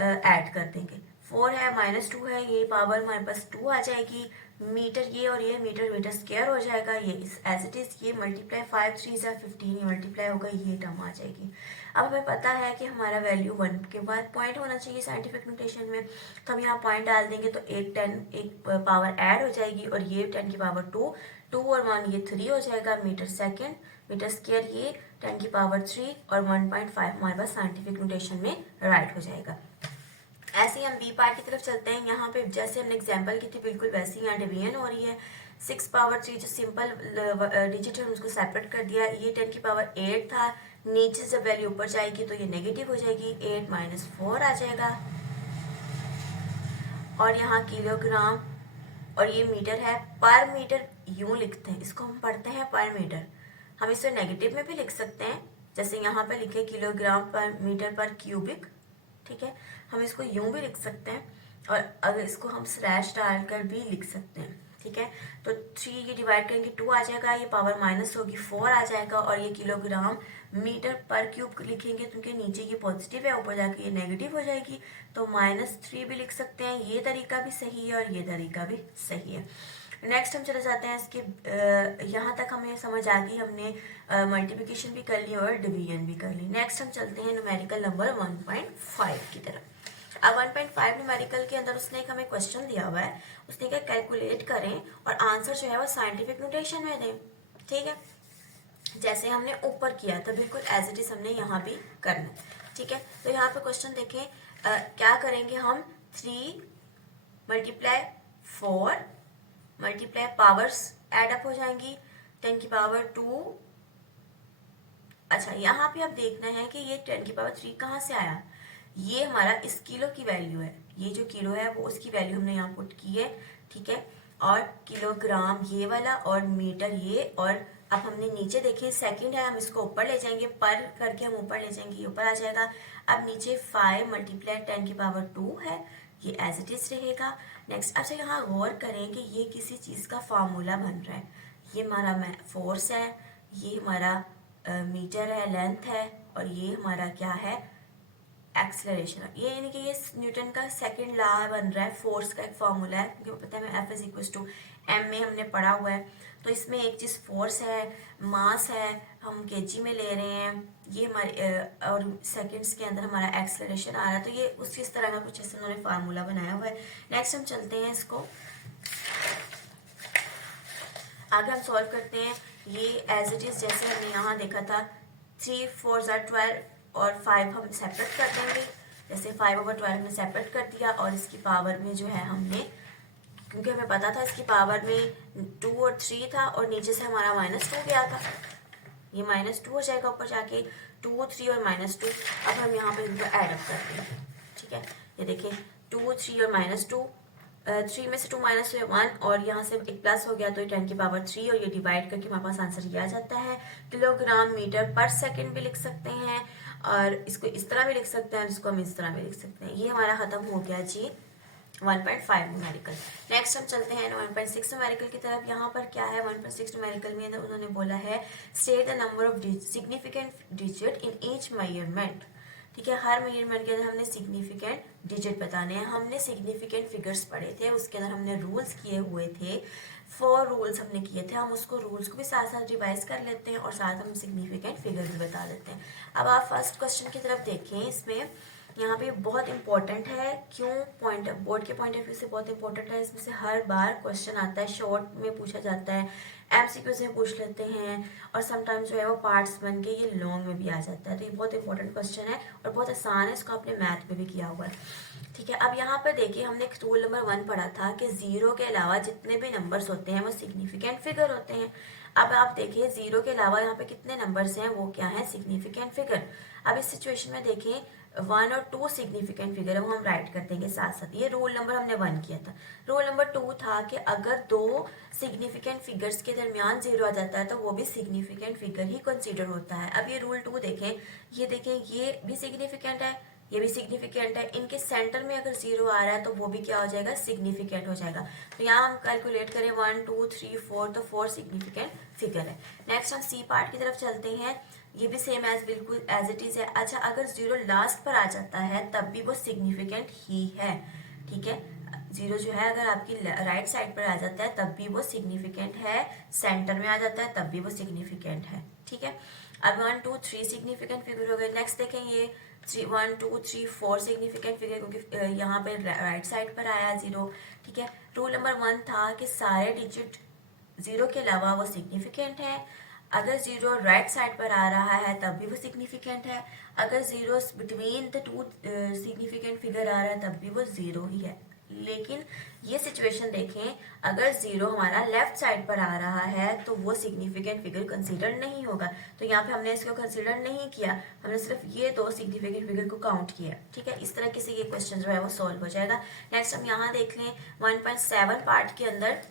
ऐड कर देंगे। 4 है -2 है, ये पावर हमारे पास 2 आ जाएगी। मीटर ये और ये मीटर स्क्वायर हो जाएगा, ये एज इट इज ये मल्टीप्लाई 5 3 ज़ा 15 ये मल्टीप्लाई होगा, ये टर्म आ जाएगी। अब हमें पता है कि हमारा वैल्यू 1 के बाद पॉइंट होना चाहिए साइंटिफिक नोटेशन में, तो हम यहाँ पॉइंट डाल देंगे तो एक पावर ऐड हो जाएगी, और ये 10 की पावर 2 और 1 ये 3 हो जाएगा मीटर सेकेंड, मीटर स्क्वायर ये 10 की पावर 3 और 1.5 हमारे पास साइंटिफिक नोटेशन में राइट हो जाएगा। ऐसे ही हम बी पार्ट की तरफ चलते हैं। यहाँ पे जैसे हमने एग्जांपल की थी बिल्कुल वैसे ही यहाँ डिवीजन हो रही है। 6 पावर 3 जो सिंपल डिजिट है उसको सेपरेट कर दिया। ये 10 की पावर 8 था, नीचे जब वैल्यू ऊपर जाएगी तो ये नेगेटिव हो जाएगी, 8 - 4 आ जाएगा, और यहाँ किलोग्राम और ये मीटर है। पर मीटर यूं लिखते हैं, इसको हम पढ़ते हैं पर मीटर। हम इसे नेगेटिव में भी लिख सकते हैं, जैसे यहाँ पे लिखे किलोग्राम पर मीटर पर क्यूबिक, ठीक है। हम इसको यूं भी लिख सकते हैं, और अगर इसको हम स्लैश डालकर भी लिख सकते हैं, ठीक है। तो 3 ये डिवाइड करेंगे 2 आ जाएगा, ये पावर माइनस होगी 4 आ जाएगा, और ये किलोग्राम मीटर पर क्यूब लिखेंगे क्योंकि नीचे ये पॉजिटिव है, ऊपर जाके ये नेगेटिव हो जाएगी, तो -3 भी लिख सकते हैं। ये तरीका भी सही है और ये तरीका भी सही है। नेक्स्ट हम चले जाते हैं इसके यहाँ तक हमें समझ आ गई, हमने मल्टीप्लिकेशन भी कर ली और डिवीजन भी कर ली। नेक्स्ट हम चलते हैं न्यूमेरिकल नंबर 1.5 की तरफ। अब 1.5 न्यूमेरिकल के अंदर उसने एक हमें क्वेश्चन दिया हुआ है, उसने क्या कैलकुलेट करें और आंसर जो है वो साइंटिफिक नोटेशन में दें, ठीक है। जैसे हमने ऊपर किया था बिल्कुल एज इट इज हमने यहाँ भी करना है, ठीक है। तो यहाँ पे क्वेश्चन देखें, क्या करेंगे हम, 3 × 4 मल्टीप्लाई पावर्स एड अप हो जाएंगी, 10 की पावर 2। अच्छा यहाँ पे अब देखना है कि ये 10 की पावर 3 कहाँ से आया। ये हमारा इस किलो की वैल्यू है, ये जो किलो है वो उसकी वैल्यू हमने यहाँ पुट की है, ठीक है। और किलोग्राम ये वाला और मीटर ये, और अब हमने नीचे देखिए सेकंड है, हम इसको ऊपर ले जाएंगे, पर करके हम ऊपर ले जाएंगे, ये ऊपर आ जाएगा। अब नीचे 5 × 10 की पावर 2 है, ये एज इट इज रहेगा। नेक्स्ट अच्छा यहाँ गौर करें कि ये किसी चीज़ का फार्मूला बन रहा है। ये हमारा फोर्स है, ये हमारा मीटर है, लेंथ है, और ये हमारा क्या है, एक्सेलरेशन। ये यानी कि ये न्यूटन का सेकंड लॉ बन रहा है, फोर्स का एक फार्मूला है, क्योंकि पता है मैं F = m में हमने पढ़ा हुआ है। तो इसमें एक चीज़ फोर्स है, मास है, हम केजी में ले रहे हैं, ये हमारे और सेकंड्स के अंदर हमारा एक्सेलरेशन आ रहा है। तो ये उसी इस तरह का कुछ ऐसे उन्होंने फार्मूला बनाया हुआ है। नेक्स्ट हम चलते हैं इसको आगे हम सॉल्व करते हैं। ये एज इट इज जैसे हमने यहाँ देखा था, 3 4 = 12 और 5 हम सेपरेट कर देंगे। जैसे 5/12 हमने सेपरेट कर दिया, और इसकी पावर में जो है हमने, क्योंकि हमें पता था इसकी पावर में 2 और 3 था, और नीचे से हमारा -2 गया था, ये -2 हो जाएगा ऊपर जाके, 2 3 और -2। अब हम यहाँ पे इनको ऐड अप करते हैं, ठीक है। ये देखिए 2, 3 और -2, 3 में से 2 माइनस हुए 1 और यहाँ से एक प्लस हो गया तो 10 की पावर 3 और ये डिवाइड करके हमारे पास आंसर ये आ जाता है। किलोग्राम मीटर पर सेकंड भी लिख सकते हैं और इसको इस तरह भी लिख सकते हैं और इसको हम इस तरह भी लिख सकते हैं। ये हमारा खत्म हो गया जी 1.5 न्यूमेरिकल। नेक्स्ट हम चलते हैं 1.6 न्यूमेरिकल की तरफ। यहाँ पर क्या है 1.6 न्यूमेरिकल में उन्होंने बोला है state the number of significant digit in each measurement. ठीक है, हर मेजरमेंट के अंदर हमने सिग्निफिकेंट डिजिट बताने हैं। हमने सिग्निफिकेंट फिगर्स पढ़े थे, उसके अंदर हमने रूल्स किए हुए थे, 4 रूल्स हमने किए थे। हम उसको रूल्स को भी साथ साथ रिवाइज कर लेते हैं और साथ हम सिग्निफिकेंट फिगर भी बता देते हैं। अब आप फर्स्ट क्वेश्चन की तरफ देखें। इसमें यहाँ पे बहुत इंपॉर्टेंट है, क्यों पॉइंट बोर्ड के पॉइंट ऑफ व्यू से बहुत इंपॉर्टेंट है। इसमें से हर बार क्वेश्चन आता है, शॉर्ट में पूछा जाता है, एमसीक्यू से पूछ लेते हैं और समटाइम्स जो है वो पार्ट्स बन के ये लॉन्ग में भी आ जाता है। तो ये बहुत इंपॉर्टेंट क्वेश्चन है और बहुत आसान है, इसको आपने मैथ में भी किया हुआ है। ठीक है, अब यहाँ पर देखिए हमने एक रूल नंबर 1 पढ़ा था कि 0 के अलावा जितने भी नंबर्स होते हैं वो सिग्निफिकेंट फिगर होते हैं। अब आप देखिए 0 के अलावा यहाँ पे कितने नंबर्स हैं, वो क्या है, सिग्निफिकेंट फिगर। अब इस सिचुएशन में देखें 1 और 2 सिग्निफिकेंट फिगर है, वो हम राइट कर देंगे साथ साथ। ये रूल नंबर हमने 1 किया था। रूल नंबर 2 था कि अगर 2 सिग्निफिकेंट फिगर्स के दरमियान 0 आ जाता है तो वो भी सिग्निफिकेंट फिगर ही कंसीडर होता है। अब ये रूल 2 देखें, ये देखें ये भी सिग्निफिकेंट है, ये भी सिग्निफिकेंट है, इनके सेंटर में अगर 0 आ रहा है तो वो भी क्या हो जाएगा, सिग्निफिकेंट हो जाएगा। तो यहाँ हम कैलकुलेट करें 1, 2, 3, 4, तो 4 सिग्निफिकेंट फिगर है। नेक्स्ट हम सी पार्ट की तरफ चलते हैं। ये भी सेम एज बिल्कुल एज इट इज है। अच्छा, अगर 0 लास्ट पर आ जाता है तब भी वो सिग्निफिकेंट ही है। ठीक है, 0 जो है अगर आपकी राइट साइड पर आ जाता है तब भी वो सिग्निफिकेंट है, सेंटर में आ जाता है तब भी वो सिग्निफिकेंट है। ठीक है, अब 1, 2, 3 सिग्निफिकेंट फिगर हो गए। नेक्स्ट देखें ये 1, 2, 3, 4 सिग्निफिकेंट फिगर, क्योंकि यहाँ पे राइट साइड पर आया 0। ठीक है, रूल नंबर 1 था कि सारे डिजिट 0 के अलावा वो सिग्निफिकेंट है। अगर 0 राइट साइड पर आ रहा है तब भी वो सिग्निफिकेंट है। अगर 0 बिटवीन द 2 सिग्निफिकेंट फिगर आ रहा है तब भी वो 0 ही है। लेकिन ये सिचुएशन देखें, अगर 0 हमारा लेफ्ट साइड पर आ रहा है तो वो सिग्निफिकेंट फिगर कंसीडर नहीं होगा। तो यहाँ पे हमने इसको कंसीडर नहीं किया, हमने सिर्फ ये 2 सिग्निफिकेंट फिगर को काउंट किया। ठीक है, इस तरह से ये क्वेश्चन जो है वो सॉल्व हो जाएगा। नेक्स्ट हम यहाँ देख लें 1.7 पार्ट के अंदर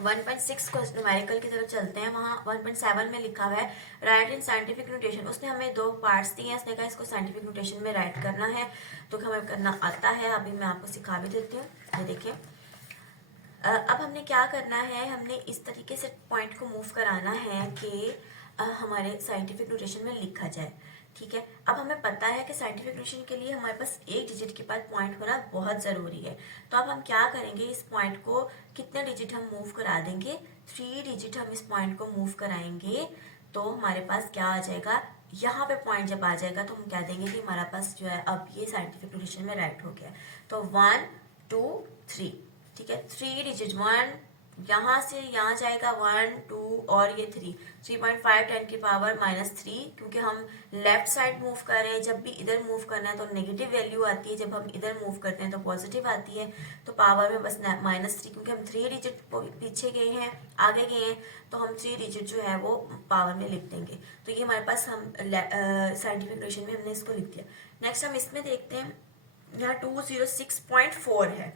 1.6 न्यूमेरिकल की तरफ चलते हैं। वहाँ 1.7 में लिखा हुआ है राइट इन साइंटिफिक नोटेशन। उसने हमें 2 पार्ट्स दिए हैं, उसने कहा इसको साइंटिफिक नोटेशन में राइट करना है, तो हमें करना आता है। अभी मैं आपको सिखा भी देती हूँ। ये देखिए, अब हमने क्या करना है, हमने इस तरीके से पॉइंट को मूव कराना है कि हमारे साइंटिफिक नोटेशन में लिखा जाए। ठीक है, अब हमें पता है कि साइंटिफिक नोटेशन के लिए हमारे पास एक डिजिट के बाद पॉइंट होना बहुत ज़रूरी है। तो अब हम क्या करेंगे, इस पॉइंट को कितने डिजिट हम मूव करा देंगे, 3 डिजिट हम इस पॉइंट को मूव कराएंगे तो हमारे पास क्या आ जाएगा, यहाँ पे पॉइंट जब आ जाएगा तो हम कह देंगे कि हमारा पास जो है अब ये साइंटिफिक नोटेशन में राइट हो गया। तो 1, 2, 3। ठीक है, 3 डिजिट 1 यहाँ से यहाँ जाएगा 1, 2 और ये 3, 3.5 10 की पावर -3, क्योंकि हम लेफ्ट साइड मूव कर रहे हैं। जब भी इधर मूव करना है तो नेगेटिव वैल्यू आती है, जब हम इधर मूव करते हैं तो पॉजिटिव आती है। तो पावर में बस -3, क्योंकि हम 3 डिजिट पीछे गए हैं, आगे गए हैं, तो हम 3 डिजिट जो है वो पावर में लिख देंगे। तो ये हमारे पास हम साइंटिफिक नोटेशन में हमने इसको लिख दिया। नेक्स्ट हम इसमें देखते हैं, यहाँ 206.4 है।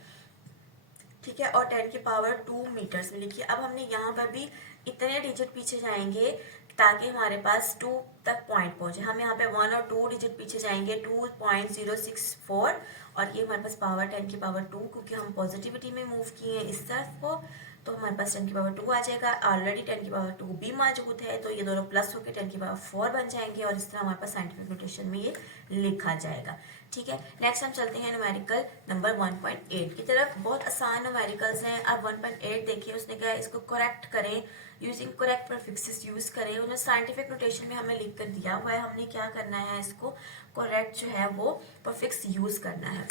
ठीक है, और 10 की पावर 2 मीटर्स में लिखिए। अब हमने यहाँ पर भी इतने डिजिट पीछे जाएंगे ताकि हमारे पास 2 तक पॉइंट पहुंचे। हम यहाँ पे 1 और 2 डिजिट पीछे जाएंगे 2.064 और ये हमारे पास पावर 10 की पावर 2, क्योंकि हम पॉजिटिविटी में मूव किए हैं इस तरफ को, तो हमारे पास 10 की पावर 2 आ जाएगा। ऑलरेडी 10 की पावर 2 भी मौजूद है, तो ये दोनों प्लस होकर 10 की पावर 4 बन जाएंगे और इस तरह हमारे पास साइंटिफिक नोटेशन में ये लिखा जाएगा। ठीक है, नेक्स्ट हम चलते हैं न्यूमेरिकल नंबर 1.8 की तरफ। बहुत आसान न्यूमेरिकल्स हैं। अब 1.8 देखिए, उसने कहा इसको करेक्ट करें, यूजिंग करेक्ट प्रीफिक्सेस यूज करें। उन्होंने साइंटिफिक नोटेशन में हमें लिख कर दिया हुआ है, हमने क्या करना है, इसको करेक्ट जो है वो प्रीफिक्स यूज करना है।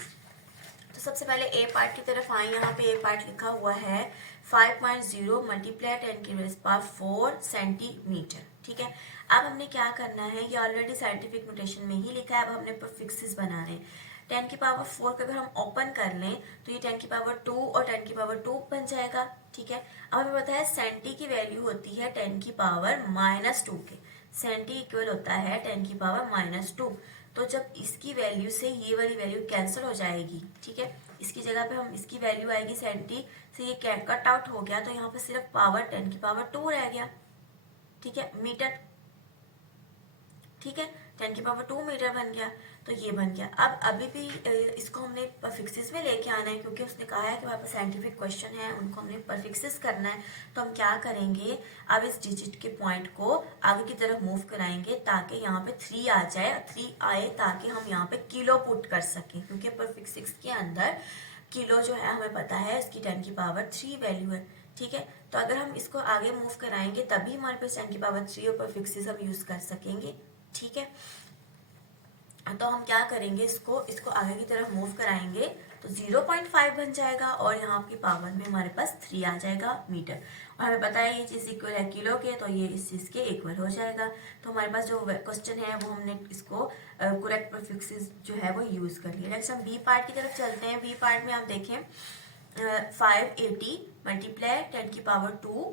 तो सबसे पहले ए पार्ट की तरफ आए। यहाँ पे ए पार्ट लिखा हुआ है 5.0 मल्टीप्लाई 10 की रेज़ पावर 4 सेंटीमीटर। ठीक है, अब हमने क्या करना है, ये ऑलरेडी साइंटिफिक नोटेशन में ही लिखा है, अब हमने प्रीफिक्सेस बनाने हैं। 10 की पावर 4 को अगर हम ओपन कर लें तो ये 10 की पावर 2 और 10 की पावर 2 बन जाएगा। ठीक है, अब हमें पता है सेंटी की वैल्यू होती है 10 की पावर -2 के। सेंटी इक्वल होता है 10 की पावर -2। तो जब इसकी वैल्यू से ये वाली वैल्यू कैंसिल हो जाएगी, ठीक है, इसकी जगह पे हम इसकी वैल्यू आएगी सेंटी से, ये कट आउट हो गया तो यहाँ पे सिर्फ पावर 10 की पावर 2 रह गया, ठीक है, मीटर, ठीक है, 10 की पावर 2 मीटर बन गया। तो ये बन गया। अब अभी भी इसको हमने परफिक्सेस में लेके आना है, क्योंकि उसने कहा है कि वहाँ पर साइंटिफिक क्वेश्चन है, उनको हमने परफिक्सेस करना है। तो हम क्या करेंगे, अब इस डिजिट के पॉइंट को आगे की तरफ मूव कराएंगे ताकि यहाँ पे 3 आ जाए, 3 आए ताकि हम यहाँ पे किलो पुट कर सकें, क्योंकि परफिक्सेस के अंदर किलो जो है हमें पता है इसकी 10 की पावर 3 वैल्यू है, ठीक है। तो अगर हम इसको आगे मूव कराएंगे तभी हमारे पास 10 की पावर 3 और परफिक्सेस हम यूज कर सकेंगे, ठीक है। तो हम क्या करेंगे, इसको आगे की तरफ मूव कराएंगे तो 0.5 बन जाएगा और यहाँ की पावर में हमारे पास 3 आ जाएगा मीटर। और हमें पता है ये चीज़ इक्वल है किलो के, तो ये इस चीज़ के इक्वल हो जाएगा। तो हमारे पास जो क्वेश्चन है वो हमने इसको करेक्ट प्रीफिक्सेस जो है वो यूज़ कर लिया। नेक्स्ट हम बी पार्ट की तरफ चलते हैं। बी पार्ट में आप देखें 580 मल्टीप्लाई 10 की पावर 2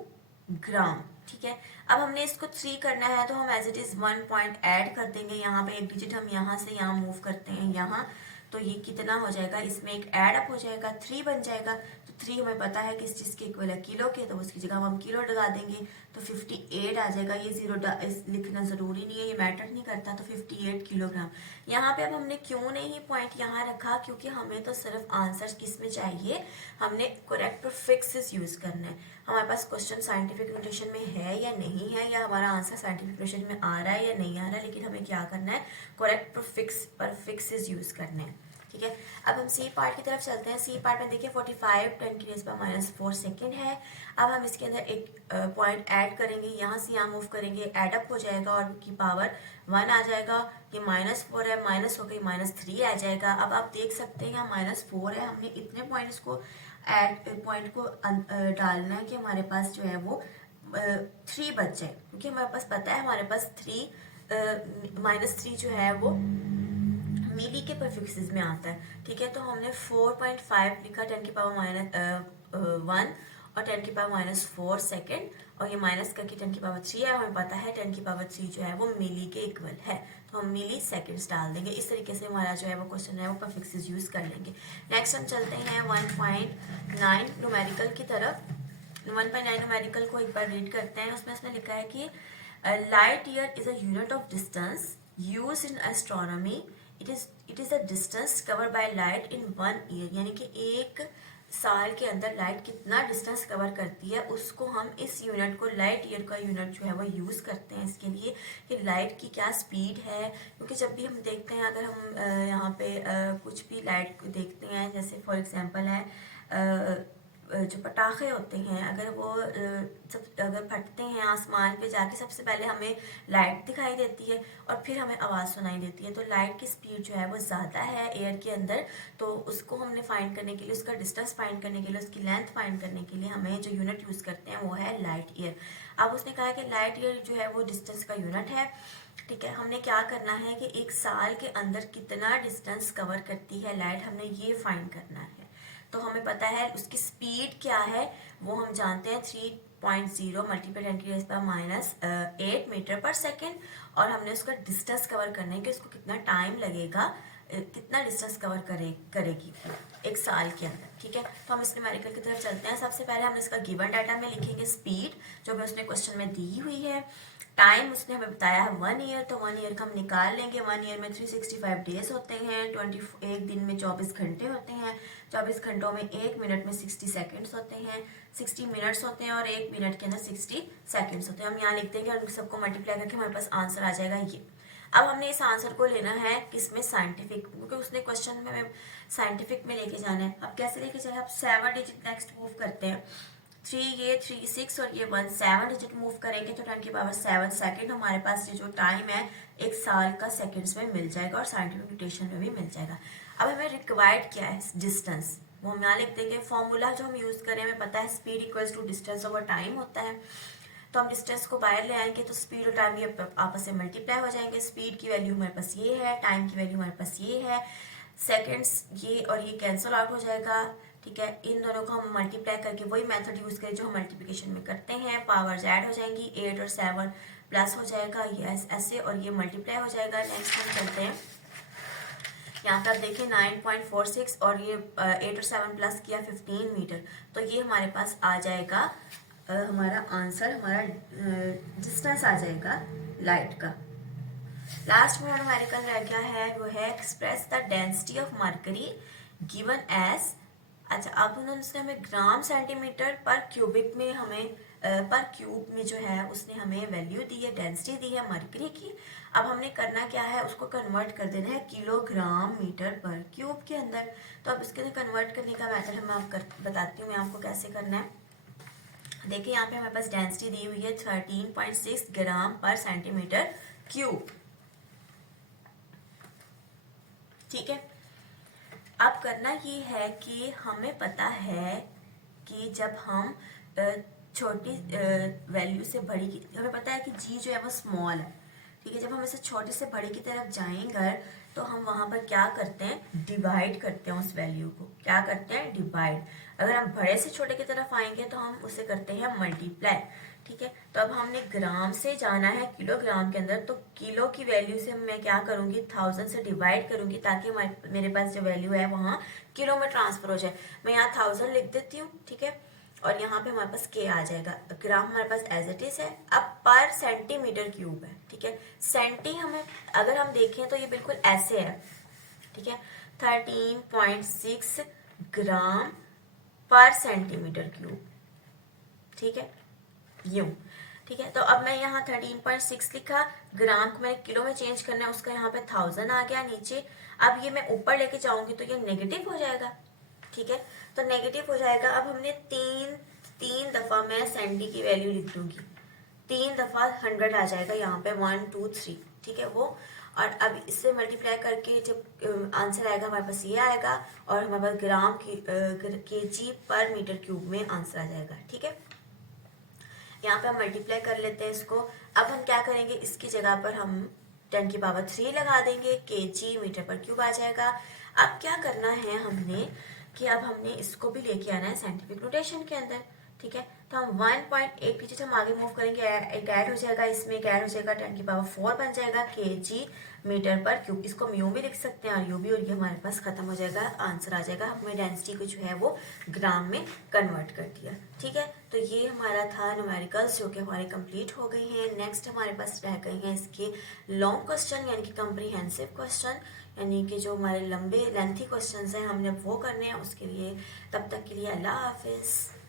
ग्राम, ठीक है। अब हमने इसको 3 करना है तो हम as it is 1 point add कर देंगे। यहाँ पे एक डिजिट हम यहाँ से यहाँ मूव करते हैं यहाँ, तो ये कितना हो जाएगा, इसमें एक ऐड अप हो जाएगा, 3 बन जाएगा। तो 3 हमें पता है कि इस चीज़ के इक्वल है किलो के, तो उसकी जगह हम किलो लगा देंगे तो 58 आ जाएगा। ये जीरो लिखना ज़रूरी नहीं है, ये मैटर नहीं करता। तो 58 किलोग्राम। यहाँ पे अब हमने क्यों नहीं पॉइंट यहाँ रखा, क्योंकि हमें तो सिर्फ आंसर किस में चाहिए, हमने करेक्ट प्रीफिक्सेस यूज़ करना है। हमारे पास क्वेश्चन साइंटिफिक नोटेशन में है या नहीं है, या हमारा आंसर साइंटिफिक नोटेशन में आ रहा है या नहीं आ रहा है, लेकिन हमें क्या करना है, करेक्ट प्रीफिक्सेस यूज़ करने हैं, ठीक है। अब हम सी पार्ट की तरफ चलते हैं। सी पार्ट में देखिए 45 10 की रेज़ पावर -4 सेकेंड है। अब हम इसके अंदर एक पॉइंट ऐड करेंगे, यहाँ से यहाँ मूव करेंगे, एड अप हो जाएगा और की पावर 1 आ जाएगा। ये -4 है, माइनस हो गई, -3 आ जाएगा। अब आप देख सकते हैं यहाँ -4 है, हमने इतने पॉइंट्स को पॉइंट को डालना है कि हमारे पास जो है वो 3 बच जाए, क्योंकि हमारे पास पता है हमारे पास -3 जो है वो मिली के प्रीफिक्सेस में आता है, ठीक है। तो हमने 4.5 लिखा 10 की पावर -1 और 10 की पावर -4 सेकेंड, और ये माइनस करके 10 की पावर 3 है। हमें पता है 10 की पावर 3 जो है वो मिली के इक्वल है, तो हम मिली सेकेंड्स डाल देंगे। इस तरीके से हमारा जो है वो क्वेश्चन है वो प्रीफिक्सेस यूज कर लेंगे। नेक्स्ट हम चलते हैं 1.9 न्यूमेरिकल की तरफ। 1.9 न्यूमेरिकल को एक बार रीड करते हैं। उसमें इसमें लिखा है कि light year is a unit of distance use in astronomy. It is the distance cover by light in 1 year, यानी कि एक साल के अंदर लाइट कितना डिस्टेंस कवर करती है, उसको हम इस यूनिट को लाइट ईयर का यूनिट जो है वो यूज़ करते हैं इसके लिए कि लाइट की क्या स्पीड है। क्योंकि जब भी हम देखते हैं, अगर हम यहाँ पे कुछ भी लाइट को देखते हैं, जैसे फॉर एग्जांपल है जो पटाखे होते हैं, अगर वो अगर फटते हैं आसमान पे जाके, सबसे पहले हमें लाइट दिखाई देती है और फिर हमें आवाज़ सुनाई देती है। तो लाइट की स्पीड जो है वो ज़्यादा है एयर के अंदर, तो उसको हमने फाइंड करने के लिए, उसका डिस्टेंस फाइंड करने के लिए, उसकी लेंथ फाइंड करने के लिए हमें जो यूनिट यूज़ करते हैं वो है लाइट ईयर। अब उसने कहा है कि लाइट ईयर जो है वो डिस्टेंस का यूनिट है, ठीक है। हमने क्या करना है कि एक साल के अंदर कितना डिस्टेंस कवर करती है लाइट, हमने ये फाइंड करना है। तो हमें पता है उसकी स्पीड क्या है, वो हम जानते हैं 3.0 मल्टीप्लाई 10 की रेज़ पावर -8 मीटर पर सेकेंड, और हमने उसका डिस्टेंस कवर करने के उसको कितना टाइम लगेगा, कितना डिस्टेंस कवर करेगी एक साल के अंदर, ठीक है। तो हम इस न्यूमेरिकल की तरफ चलते हैं। सबसे पहले हम इसका गिवन डाटा में लिखेंगे स्पीड, जो हमें उसने क्वेश्चन में दी हुई है। टाइम उसने हमें बताया है 1 ईयर, तो 1 ईयर का हम निकाल लेंगे। 1 ईयर में 365 डेज होते हैं, एक दिन में 24 घंटे होते हैं, 24 घंटों में 1 मिनट में 60 सेकेंड्स होते हैं, 60 मिनट्स होते हैं, और 1 मिनट के अंदर 60 सेकेंड्स होते हैं। हम यहाँ लिख देंगे और सबको मल्टीप्लाई करके हमारे पास आंसर आ जाएगा ये। अब हमने इस आंसर को लेना है किसमें, साइंटिफिक, क्योंकि उसने क्वेश्चन में हमें साइंटिफिक में लेके जाना है। अब कैसे लेके जाए, अब 7 डिजिट नेक्स्ट मूव करते हैं। 3 ये 3 6 और ये 1 7 डिजिट मूव करेंगे तो 10 की पावर 7 सेकेंड हमारे पास ये जो टाइम है एक साल का सेकेंड्स में मिल जाएगा और साइंटिफिक नोटेशन में भी मिल जाएगा। अब हमें रिक्वायर्ड क्या है, डिस्टेंस, वो हम यहाँ लिख देंगे। फॉर्मूला जो हम यूज़ करें, हमें पता है speed equals to distance over time होता है। तो हम डिस्टेंस को बाहर ले आएंगे तो स्पीड और टाइम ये आपस में मल्टीप्लाई हो जाएंगे। स्पीड की वैल्यू हमारे पास ये है, टाइम की वैल्यू हमारे पास ये है, सेकेंड्स ये और ये कैंसिल आउट हो जाएगा, ठीक है। इन दोनों को हम मल्टीप्लाई करके वही मेथड यूज़ करें जो हम मल्टीप्लिकेशन में करते हैं, पावर्स ऐड हो जाएंगी, 8 और 7 प्लस हो जाएगा, ये ऐसे और ये मल्टीप्लाई हो जाएगा। नेक्स्ट हम चलते हैं, यहाँ पे आप देखिए 9.46 और ये 8 और 7 प्लस किया 15 मीटर, तो ये हमारे पास आ जाएगा हमारा आंसर, हमारा डिस्टेंस आ जाएगा लाइट का। लास्ट में न्यूमेरिकल रह गया है, वो है express the density of mercury given as. अच्छा, अब उन्होंने हमें ग्राम सेंटीमीटर पर क्यूबिक में हमें पर क्यूब में जो है उसने हमें वैल्यू दी है, डेंसिटी दी है मरकरी की। अब हमने करना क्या है, उसको कन्वर्ट कर देना है किलोग्राम मीटर पर क्यूब के अंदर। तो अब इसके लिए कन्वर्ट करने का मेथड मैं बताती हूँ मैं आपको कैसे करना है। देखिए यहाँ पे हमारे पास डेंसिटी दी हुई है 13.6 ग्राम पर सेंटीमीटर क्यूब, ठीक है। अब करना ये है कि हमें पता है कि जब हम छोटी वैल्यू से बड़ी की, हमें पता है कि जी जो है वो स्मॉल है, ठीक है। जब हम इसे छोटे से बड़े की तरफ जाएंगे तो हम वहां पर क्या करते हैं, डिवाइड करते हैं उस वैल्यू को। क्या करते हैं, डिवाइड। अगर हम बड़े से छोटे की तरफ आएंगे तो हम उसे करते हैं मल्टीप्लाई, ठीक है। तो अब हमने ग्राम से जाना है किलोग्राम के अंदर, तो किलो की वैल्यू से मैं क्या करूंगी, 1000 से डिवाइड करूंगी ताकि मेरे पास जो वैल्यू है वहां किलो में ट्रांसफर हो जाए। मैं यहाँ 1000 लिख देती हूँ, ठीक है, और यहाँ पे हमारे पास के आ जाएगा। ग्राम हमारे पास एज इट इज है। अब पर सेंटीमीटर क्यूब है, ठीक है। सेंटी हमें अगर हम देखें तो ये बिल्कुल ऐसे है, ठीक है, 13.6 ग्राम पर सेंटीमीटर क्यूब, ठीक है, यूं, ठीक है। तो अब मैं यहाँ 13.6 लिखा, ग्राम को मैंने किलो में चेंज करना है, उसका यहाँ पे 1000 आ गया नीचे। अब ये मैं ऊपर लेके जाऊंगी तो ये नेगेटिव हो जाएगा, ठीक है, तो नेगेटिव हो जाएगा। अब हमने तीन दफा मैं सेंटी की वैल्यू लिख दूंगी, 3 दफा 100 आ जाएगा यहाँ पे, 1 2 3, ठीक है वो। और अब इससे मल्टीप्लाई करके जब आंसर आएगा हमारे पास ये आएगा, और हमारे पास ग्राम के जी पर मीटर क्यूब में आंसर आ जाएगा, ठीक है। यहाँ पे हम मल्टीप्लाई कर लेते हैं इसको। अब हम क्या करेंगे, इसकी जगह पर हम 10⁻³ लगा देंगे, kg मीटर पर क्यूब आ जाएगा। अब क्या करना है हमने कि अब हमने इसको भी लेके आना है साइंटिफिक नोटेशन के अंदर, ठीक है। तो हम 1.8 पीछे हम आगे मूव करेंगे, एक ऐड हो जाएगा, इसमें एक ऐड हो जाएगा, 10⁻⁴ बन जाएगा kg मीटर पर क्यूब। इसको म्यू भी लिख सकते हैं और यू भी, और ये हमारे पास खत्म हो जाएगा, आंसर आ जाएगा। हमने डेंसिटी को जो है वो ग्राम में कन्वर्ट कर दिया, ठीक है। तो ये हमारा था न्यूमेरिकल्स जो कि हमारे कंप्लीट हो गई हैं। नेक्स्ट हमारे पास रह गए हैं इसके लॉन्ग क्वेश्चन, यानी कि कम्प्रीहेंसिव क्वेश्चन, यानी कि जो हमारे लंबे लेंथी क्वेश्चन हैं हमने वो करने हैं। उसके लिए तब तक के लिए अल्लाह हाफिज़।